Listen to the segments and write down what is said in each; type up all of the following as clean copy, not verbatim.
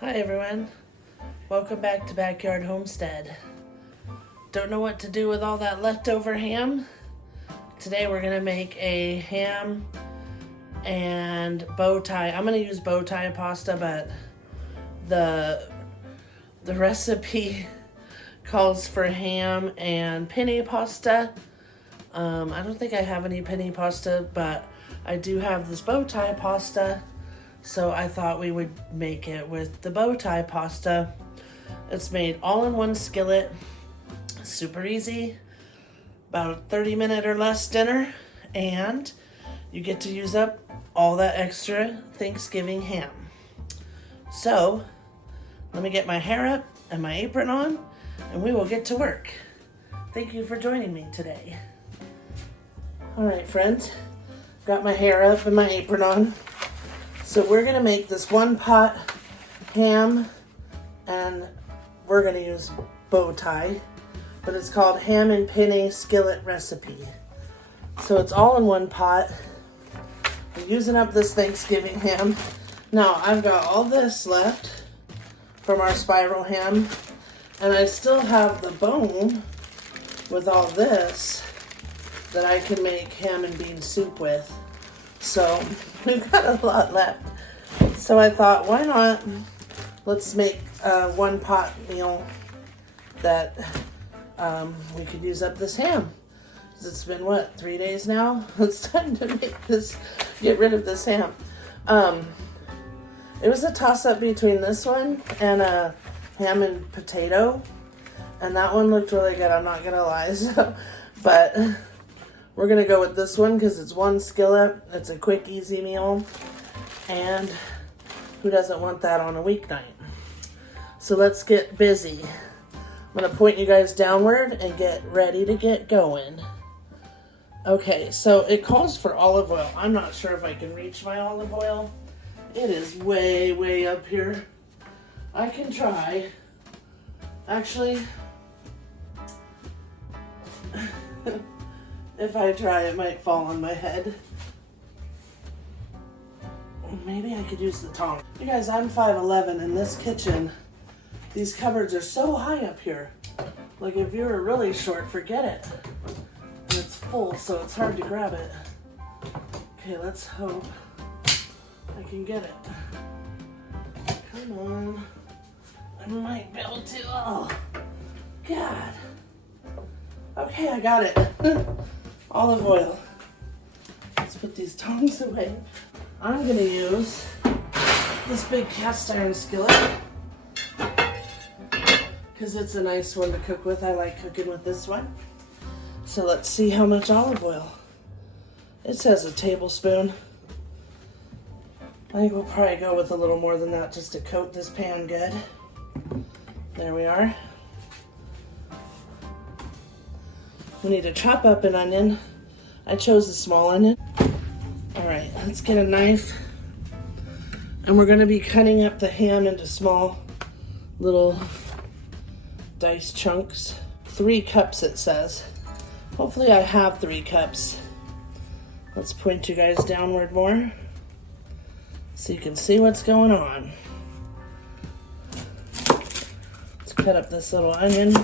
Hi everyone, welcome back to Backyard Homestead. Don't know what to do with all that leftover ham? Today we're gonna make a ham and bow tie. I'm gonna use bow tie pasta, but the recipe calls for ham and penne pasta. I don't think I have any penne pasta, but I do have this bow tie pasta. So I thought we would make it with the bow tie pasta. It's made all in one skillet. Super easy. About a 30-minute or less dinner. And you get to use up all that extra Thanksgiving ham. So let me get my hair up and my apron on, and we will get to work. Thank you for joining me today. All right, friends. Got my hair up and my apron on. So we're gonna make this one pot ham, and we're gonna use bow tie, but it's called ham and penne skillet recipe. So it's all in one pot. I'm using up this Thanksgiving ham. Now I've got all this left from our spiral ham, and I still have the bone with all this that I can make ham and bean soup with. So we've got a lot left. So I thought, why not? Let's make one pot meal that we could use up this ham. It's been, what, 3 days now? It's time to get rid of this ham. It was a toss-up between this one and a ham and potato. And that one looked really good, I'm not gonna lie. But we're gonna go with this one because it's one skillet. It's a quick, easy meal. And who doesn't want that on a weeknight? So let's get busy. I'm gonna point you guys downward and get ready to get going. Okay, so it calls for olive oil. I'm not sure if I can reach my olive oil. It is way, way up here. I can try. Actually, if I try, it might fall on my head. Maybe I could use the tongs. You guys, I'm 5'11", in this kitchen, these cupboards are so high up here. Like, if you're really short, forget it. And it's full, so it's hard to grab it. Okay, let's hope I can get it. Come on. I might be able to. Oh, God. Okay, I got it. Olive oil. Let's put these tongs away. I'm gonna use this big cast iron skillet because it's a nice one to cook with. I like cooking with this one. So let's see how much olive oil. It says a tablespoon. I think we'll probably go with a little more than that just to coat this pan good. There we are. We need to chop up an onion. I chose a small onion. All right, let's get a knife. And we're gonna be cutting up the ham into small little diced chunks. 3 cups it says. Hopefully I have 3 cups. Let's point you guys downward more so you can see what's going on. Let's cut up this little onion.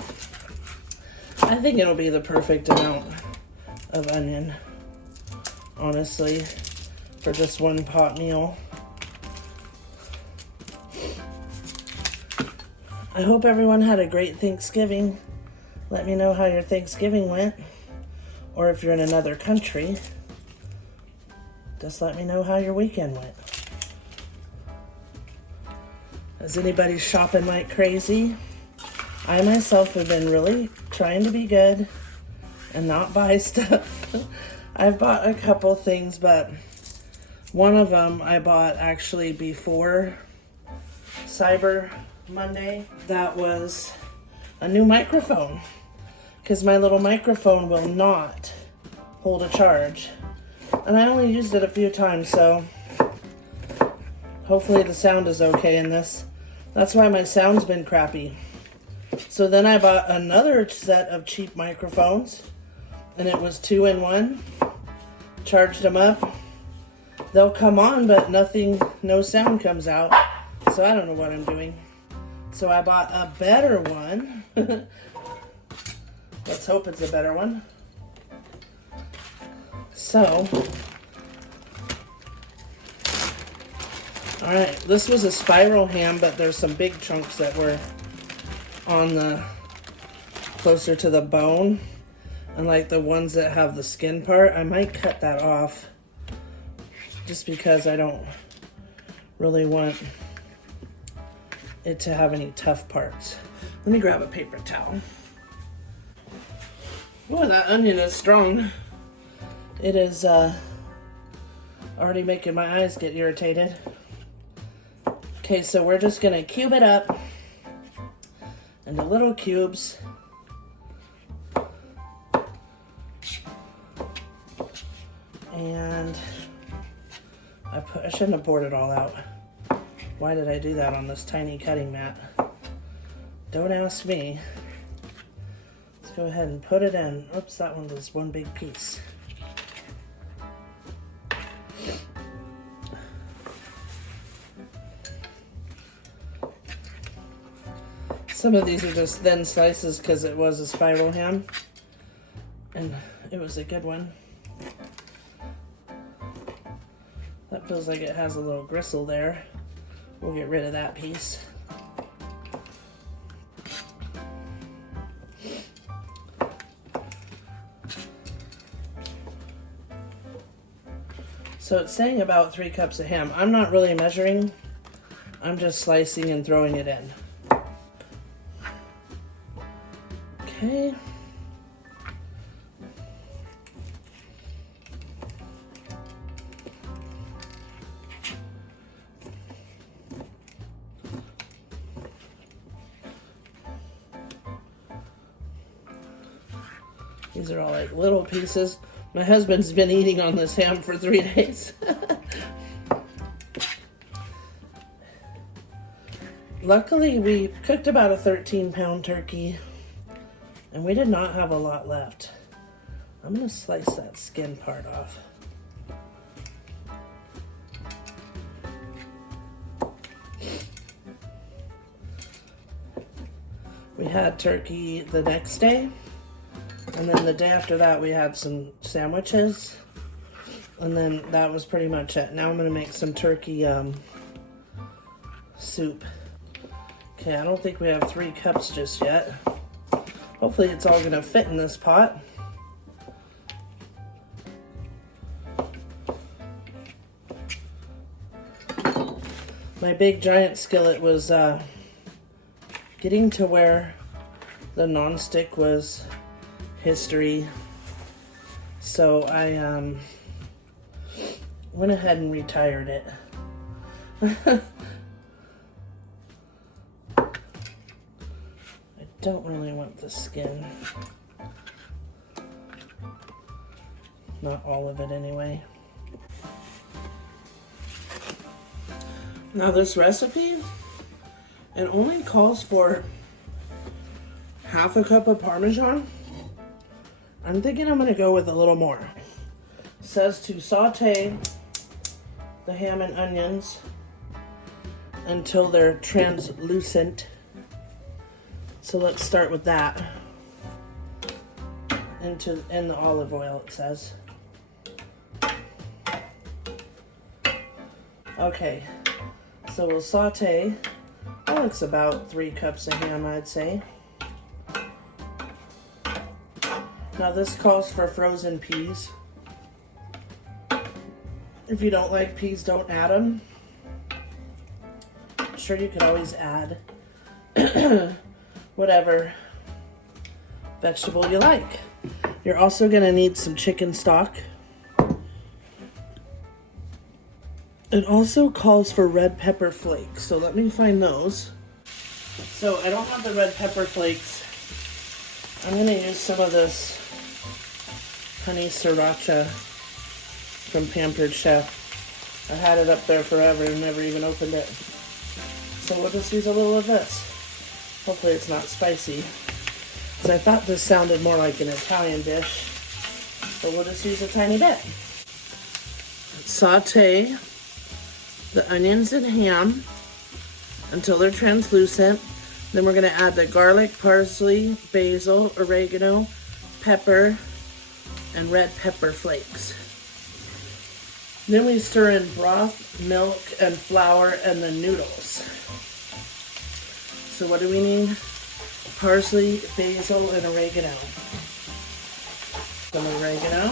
I think it'll be the perfect amount of onion, honestly, for just one pot meal. I hope everyone had a great Thanksgiving. Let me know how your Thanksgiving went, or if you're in another country, just let me know how your weekend went. Is anybody shopping like crazy? I myself have been really trying to be good and not buy stuff. I've bought a couple things, but one of them I bought actually before Cyber Monday. That was a new microphone because my little microphone will not hold a charge. And I only used it a few times, so hopefully the sound is okay in this. That's why my sound's been crappy. So then I bought another set of cheap microphones, and it was 2-in-1. Charged them up. They'll come on, but no sound comes out. So I don't know what I'm doing. So I bought a better one. Let's hope it's a better one. So, all right, this was a spiral ham, but there's some big chunks that were on the closer to the bone, and like the ones that have the skin part, I might cut that off just because I don't really want it to have any tough parts. Let me grab a paper towel. Boy, that onion is strong. It is already making my eyes get irritated. Okay, so we're just gonna cube it up into little cubes. And I shouldn't have poured it all out. Why did I do that on this tiny cutting mat? Don't ask me. Let's go ahead and put it in. Oops, that one was one big piece. Some of these are just thin slices because it was a spiral ham, and it was a good one. That feels like it has a little gristle there. We'll get rid of that piece. So it's saying about 3 cups of ham. I'm not really measuring. I'm just slicing and throwing it in. Okay. These are all like little pieces. My husband's been eating on this ham for 3 days. Luckily, we cooked about a 13-pound turkey, and we did not have a lot left. I'm gonna slice that skin part off. We had turkey the next day, and then the day after that we had some sandwiches, and then that was pretty much it. Now I'm gonna make some turkey soup. Okay, I don't think we have 3 cups just yet. Hopefully it's all gonna fit in this pot. My big giant skillet was getting to where the nonstick was history. So I went ahead and retired it. I don't really want the skin. Not all of it anyway. Now this recipe, it only calls for half a cup of Parmesan. I'm thinking I'm gonna go with a little more. It says to saute the ham and onions until they're translucent. So let's start with that. In the olive oil, it says. Okay, so we'll saute. That looks about 3 cups of ham, I'd say. Now this calls for frozen peas. If you don't like peas, don't add them. I'm sure you could always add whatever vegetable you like. You're also gonna need some chicken stock. It also calls for red pepper flakes, so let me find those. So I don't have the red pepper flakes. I'm gonna use some of this honey sriracha from Pampered Chef. I've had it up there forever and never even opened it. So we'll just use a little of this. Hopefully it's not spicy, because I thought this sounded more like an Italian dish. So we'll just use a tiny bit. Saute the onions and ham until they're translucent. Then we're gonna add the garlic, parsley, basil, oregano, pepper, and red pepper flakes. Then we stir in broth, milk, and flour, and the noodles. So what do we need? Parsley, basil, and oregano. Some oregano,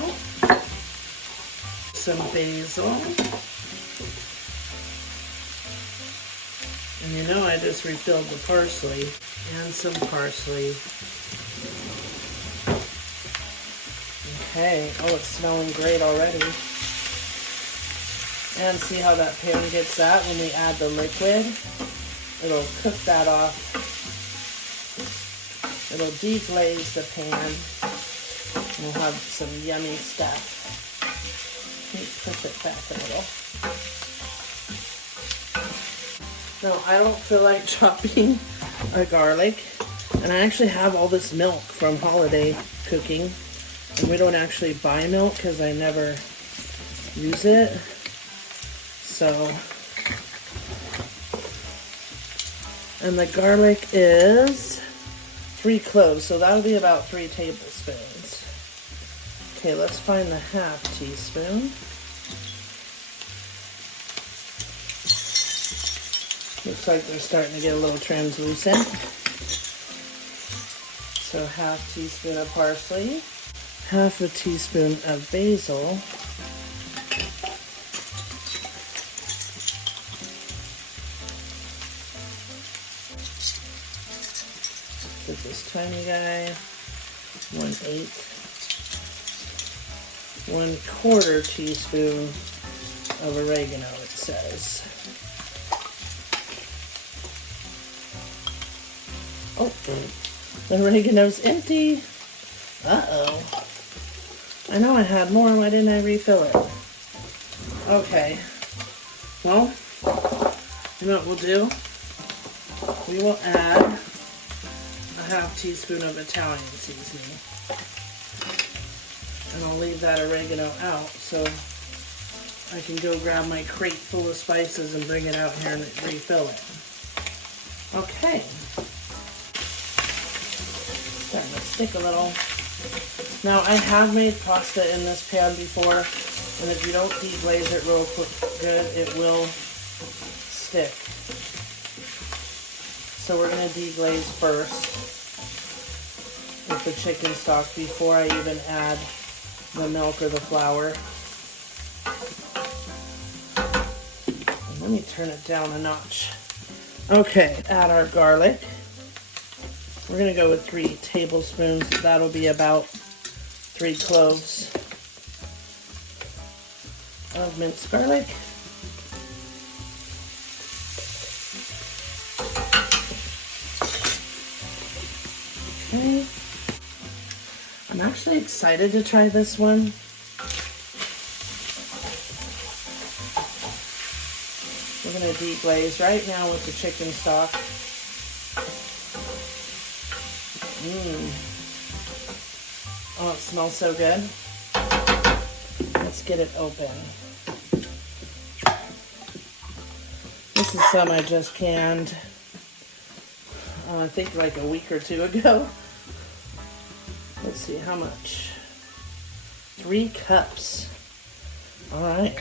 some basil, and you know I just refilled the parsley, and some parsley. Okay, oh, it's smelling great already. And see how that pan gets that when we add the liquid? It'll cook that off. It'll deglaze the pan. We'll have some yummy stuff. Let me push it back a little. No, I don't feel like chopping a garlic. And I actually have all this milk from holiday cooking. And we don't actually buy milk because I never use it. So, and the garlic is 3 cloves, so that'll be about 3 tablespoons. Okay, let's find the half teaspoon. Looks like they're starting to get a little translucent. So half teaspoon of parsley, half a teaspoon of basil, get this tiny guy, 1/8, 1/4 teaspoon of oregano, it says. Oh, the oregano's empty. Uh-oh. I know I had more, why didn't I refill it? Okay. Well, you know what we'll do? We will add a half teaspoon of Italian seasoning. And I'll leave that oregano out so I can go grab my crate full of spices and bring it out here and refill it. Okay. Starting to stick a little. Now I have made pasta in this pan before, and if you don't deglaze it real good, it will stick. So we're going to deglaze first with the chicken stock before I even add the milk or the flour. And let me turn it down a notch. Okay, add our garlic. We're going to go with 3 tablespoons. That'll be about 3 cloves of minced garlic. Okay. I'm actually excited to try this one. We're going to deglaze right now with the chicken stock. Oh, it smells so good. Let's get it open. This is some I just canned, I think like a week or 2 ago. Let's see how much. 3 cups. All right.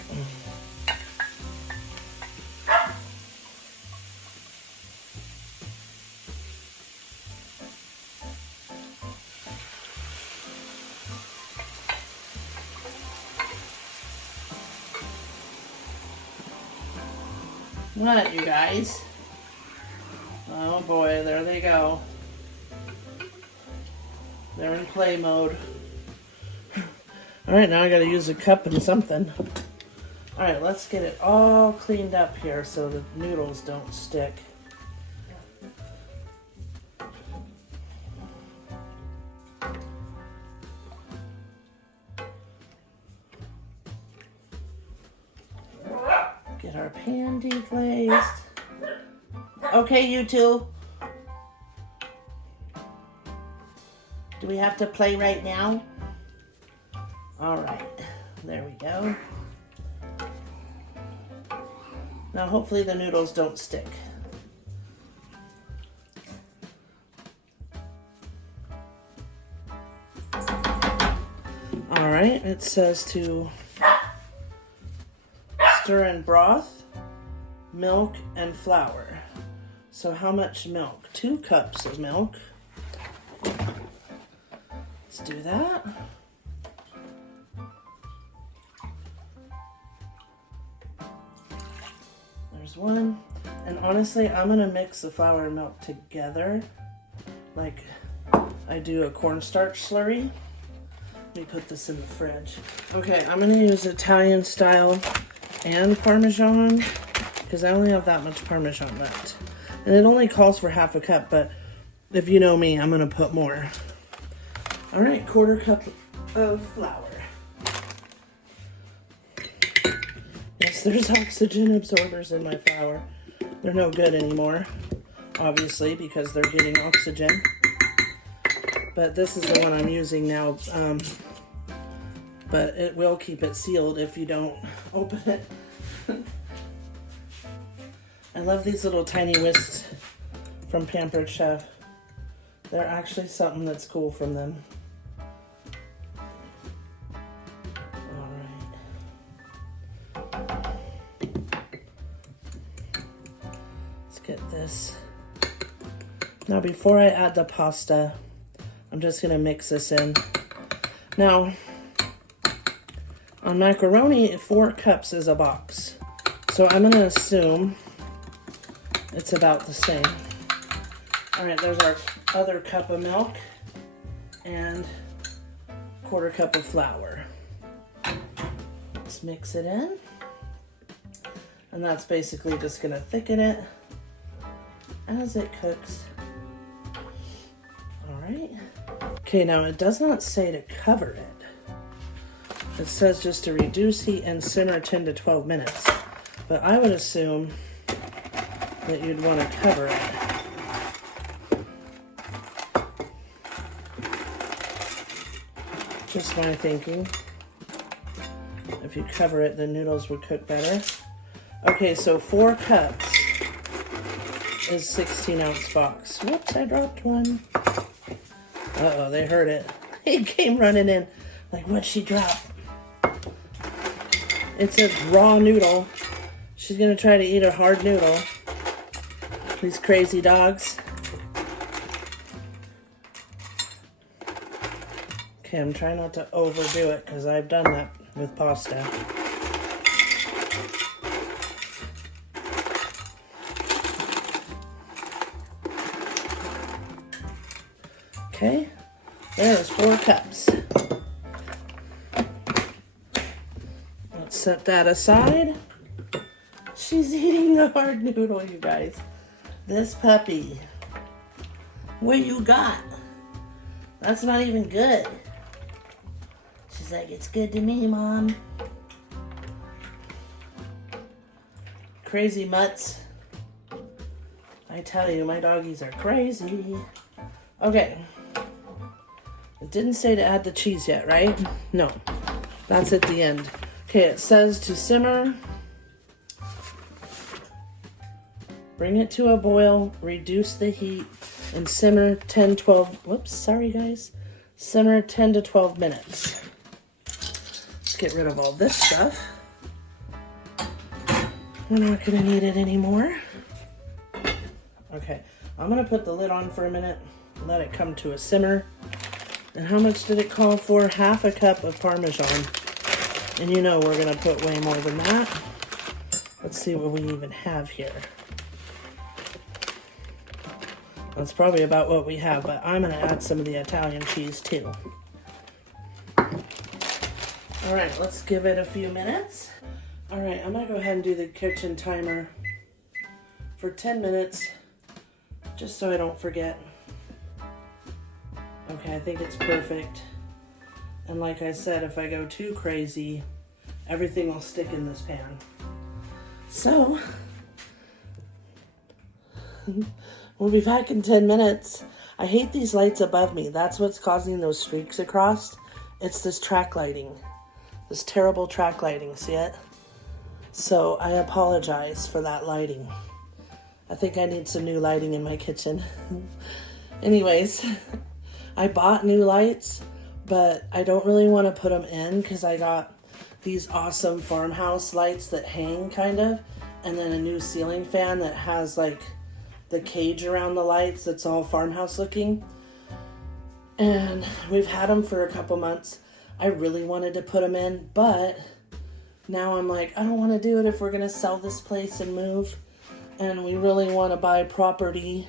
What, you guys? Oh boy, there they go. They're in play mode. Alright, now I gotta use a cup and something. Alright, let's get it all cleaned up here so the noodles don't stick. Get our pan deglazed. Okay, you two. Do we have to play right now? All right, there we go. Now hopefully the noodles don't stick. All right, it says to stir in broth, milk, and flour. So how much milk? 2 cups of milk. Let's do that. There's 1. And honestly, I'm gonna mix the flour and milk together like I do a cornstarch slurry. Let me put this in the fridge. Okay, I'm gonna use Italian style and Parmesan because I only have that much Parmesan left. And it only calls for half a cup, but if you know me, I'm gonna put more. All right, 1/4 cup of flour. Yes, there's oxygen absorbers in my flour. They're no good anymore, obviously, because they're getting oxygen. But this is the one I'm using now. But it will keep it sealed if you don't open it. I love these little tiny whisks from Pampered Chef. They're actually something that's cool from them. All right. Let's get this. Now before I add the pasta, I'm just gonna mix this in. Now, on macaroni, 4 cups is a box. So I'm gonna assume it's about the same. All right, there's our other cup of milk and 1/4 cup of flour. Let's mix it in. And that's basically just gonna thicken it as it cooks. All right. Okay, now it does not say to cover it. It says just to reduce heat and simmer 10 to 12 minutes. But I would assume that you'd want to cover it. Just my thinking. If you cover it, the noodles would cook better. Okay, so 4 cups is 16-ounce box. Whoops, I dropped one. Uh-oh, they heard it. He came running in like, what'd she drop? It's a raw noodle. She's gonna try to eat a hard noodle. These crazy dogs. Okay, I'm trying not to overdo it because I've done that with pasta. Okay, there's 4 cups. Let's set that aside. She's eating a hard noodle, you guys. This puppy. What you got? That's not even good. She's like, it's good to me, Mom. Crazy mutts. I tell you, my doggies are crazy. Okay. It didn't say to add the cheese yet, right? No. That's at the end. Okay, it says to simmer. Bring it to a boil, reduce the heat, and simmer 12, sorry guys. Simmer 10 to 12 minutes. Let's get rid of all this stuff. We're not gonna need it anymore. Okay, I'm gonna put the lid on for a minute, let it come to a simmer. And how much did it call for? 1/2 cup of Parmesan. And you know we're gonna put way more than that. Let's see what we even have here. That's probably about what we have, but I'm gonna add some of the Italian cheese too. All right, let's give it a few minutes. All right, I'm gonna go ahead and do the kitchen timer for 10 minutes, just so I don't forget. Okay, I think it's perfect. And like I said, if I go too crazy, everything will stick in this pan. So, we'll be back in 10 minutes. I hate these lights above me. That's what's causing those streaks across. It's this track lighting. This terrible track lighting, see it? So I apologize for that lighting. I think I need some new lighting in my kitchen. Anyways, I bought new lights, but I don't really want to put them in because I got these awesome farmhouse lights that hang kind of, and then a new ceiling fan that has like the cage around the lights that's all farmhouse looking. And we've had them for a couple months. I really wanted to put them in, but now I'm like, I don't want to do it if we're going to sell this place and move. And we really want to buy property.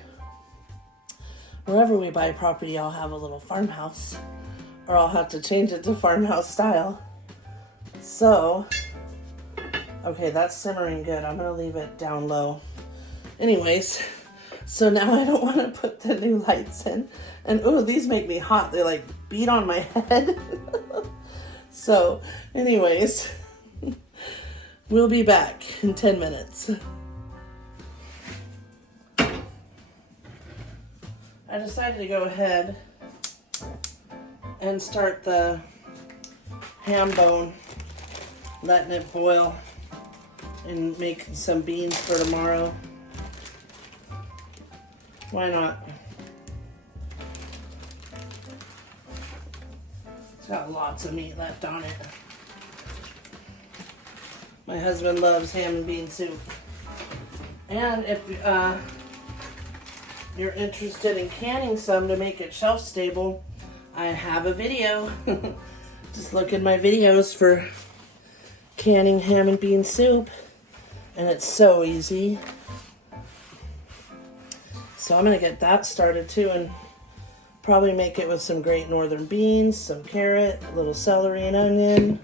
Wherever we buy property, I'll have a little farmhouse. Or I'll have to change it to farmhouse style. So, okay, that's simmering good. I'm going to leave it down low. Anyways, so now I don't want to put the new lights in. And oh, these make me hot. They like beat on my head. So, anyways, we'll be back in 10 minutes. I decided to go ahead and start the ham bone, letting it boil and making some beans for tomorrow. Why not? It's got lots of meat left on it. My husband loves ham and bean soup. And if you're interested in canning some to make it shelf stable, I have a video. Just look in my videos for canning ham and bean soup, and it's so easy. So I'm gonna get that started too, and probably make it with some Great Northern beans, some carrot, a little celery and onion,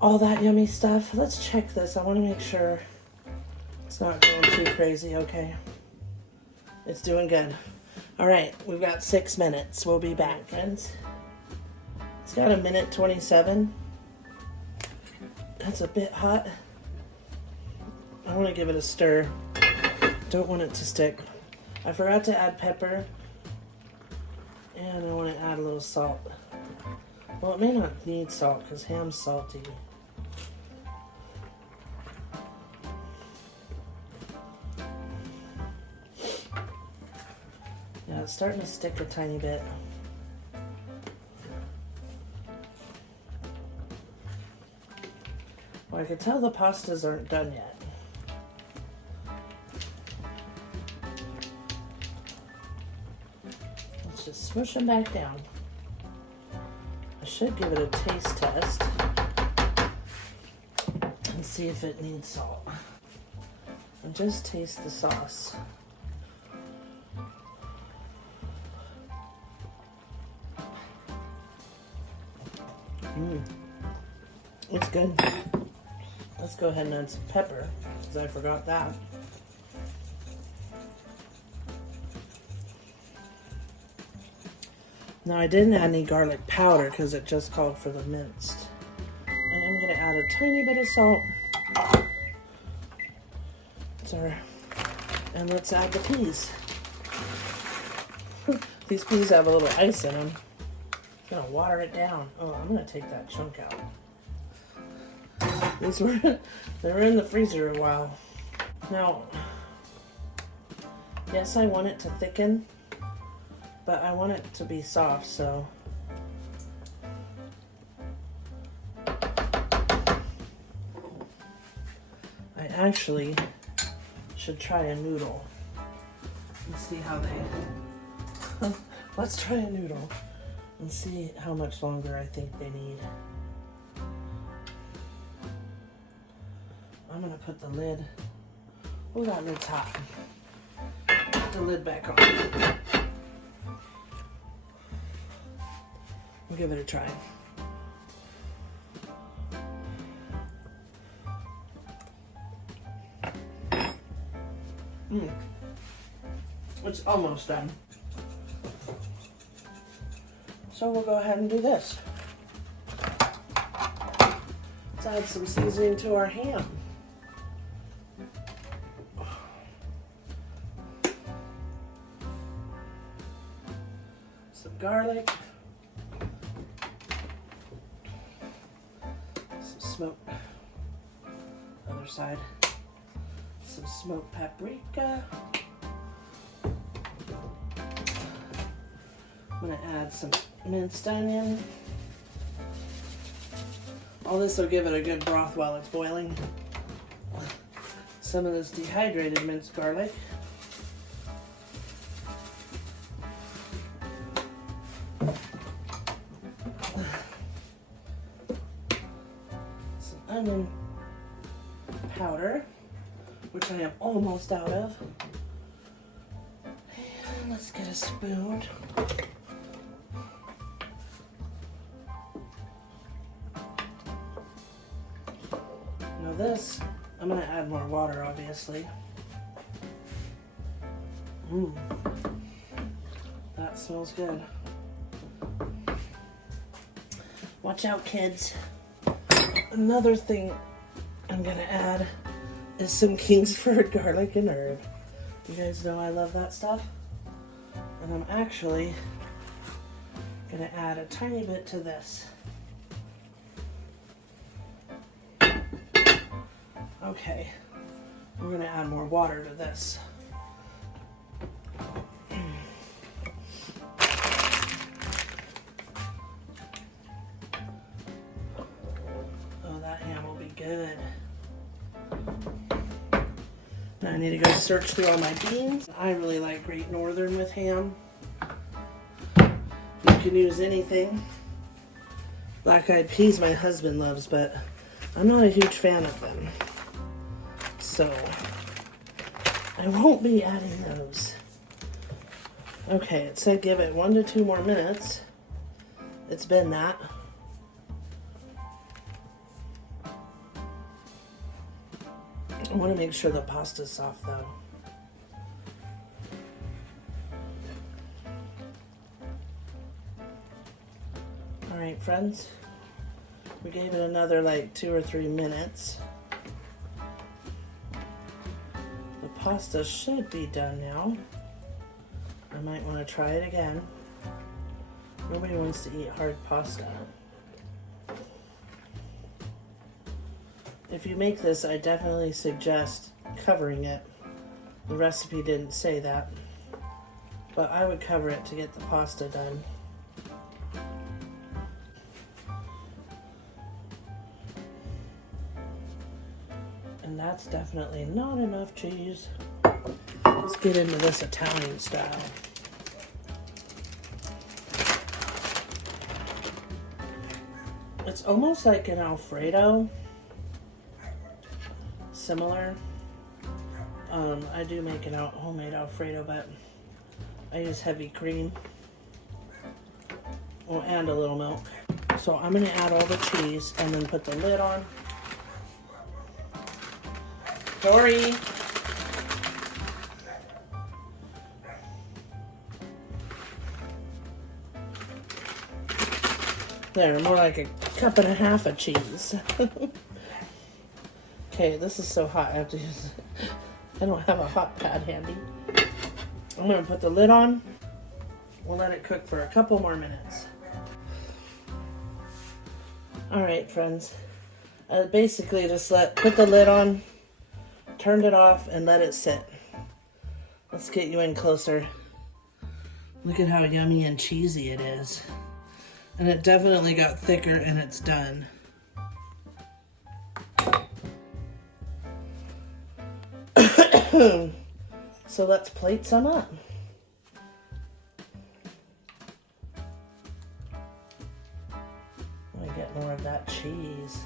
all that yummy stuff. Let's check this. I want to make sure it's not going too crazy. Okay, it's doing good. All right, we've got 6 minutes. We'll be back, friends. It's got 1:27. That's a bit hot. I want to give it a stir. Don't want it to stick. I forgot to add pepper. And I want to add a little salt. Well, it may not need salt because ham's salty. Yeah, it's starting to stick a tiny bit. Well, I can tell the pastas aren't done yet. Let's just smush them back down. I should give it a taste test and see if it needs salt. And just taste the sauce. It's good. Let's go ahead and add some pepper, because I forgot that. Now I didn't add any garlic powder because it just called for the minced. And I'm going to add a tiny bit of salt. Sorry. And let's add the peas. These peas have a little ice in them. I'm going to water it down. Oh, I'm going to take that chunk out. They were in the freezer a while. Now, yes, I want it to thicken, but I want it to be soft, so I actually should try a noodle and see how they... Let's try a noodle and see how much longer I think they need. I'm gonna put the lid. Oh, that lid's hot. Put the lid back on. We'll give it a try. It's almost done. So we'll go ahead and do this. Let's add some seasoning to our ham. Some garlic. Some smoked, other side. Some smoked paprika. I'm going to add some minced onion. All this will give it a good broth while it's boiling. Some of this dehydrated minced garlic. Some onion powder, which I am almost out of. And let's get a spoon. Now this, I'm going to add more water, obviously. That smells good. Watch out, kids. Another thing I'm going to add is some Kingsford garlic and herb. You guys know I love that stuff. And I'm actually going to add a tiny bit to this. Okay, we're going to add more water to this. Oh, that ham will be good. Now I need to go search through all my beans. I really like Great Northern with ham. You can use anything. Black-eyed peas my husband loves, but I'm not a huge fan of them. So I won't be adding those. Okay, it said give it 1 to 2 more minutes. It's been that. I want to make sure the pasta's soft though. All right, friends. We gave it another like 2 or 3 minutes. The pasta should be done now. I might want to try it again. Nobody wants to eat hard pasta. If you make this, I definitely suggest covering it. The recipe didn't say that, but I would cover it to get the pasta done. And that's definitely not enough cheese. Let's get into this Italian style. It's almost like an Alfredo. Similar. I do make an homemade Alfredo, but I use heavy cream. Oh, and a little milk. So I'm going to add all the cheese and then put the lid on. Dory! There, more like a cup and a half of cheese. Okay, this is so hot, I have to use it. I don't have a hot pad handy. I'm going to put the lid on. We'll let it cook for a couple more minutes. Alright, friends. Basically, just put the lid on, turned it off, and let it sit. Let's get you in closer. Look at how yummy and cheesy it is. And it definitely got thicker, and it's done. So let's plate some up. Let me get more of that cheese.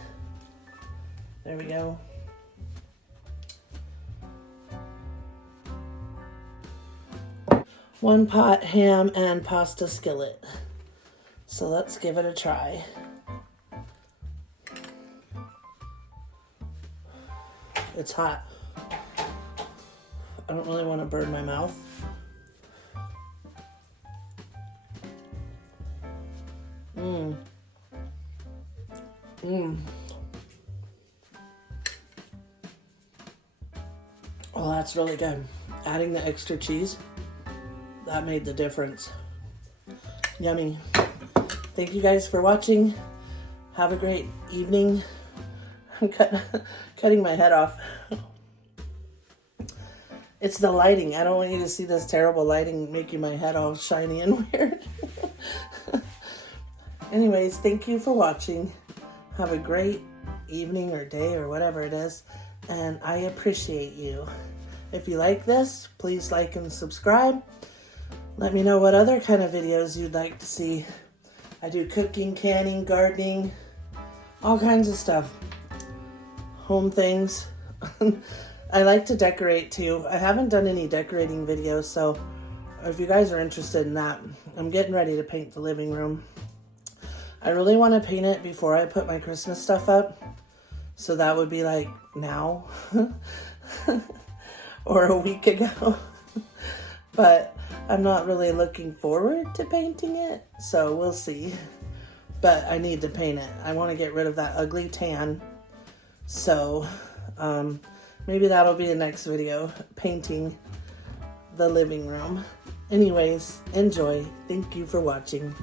There we go. One pot ham and pasta skillet. So let's give it a try. It's hot. I don't really want to burn my mouth. Oh, that's really good. Adding the extra cheese, that made the difference. Yummy. Thank you guys for watching. Have a great evening. I'm cutting my head off. It's the lighting. I don't want you to see this terrible lighting making my head all shiny and weird. Anyways, thank you for watching. Have a great evening or day or whatever it is. And I appreciate you. If you like this, please like and subscribe. Let me know what other kind of videos you'd like to see. I do cooking, canning, gardening, all kinds of stuff. Home things. I like to decorate too. I haven't done any decorating videos, so if you guys are interested in that, I'm getting ready to paint the living room. I really want to paint it before I put my Christmas stuff up. So that would be like now or a week ago. But I'm not really looking forward to painting it, so we'll see. But I need to paint it. I want to get rid of that ugly tan. So maybe that'll be the next video, painting the living room. Anyways, enjoy. Thank you for watching.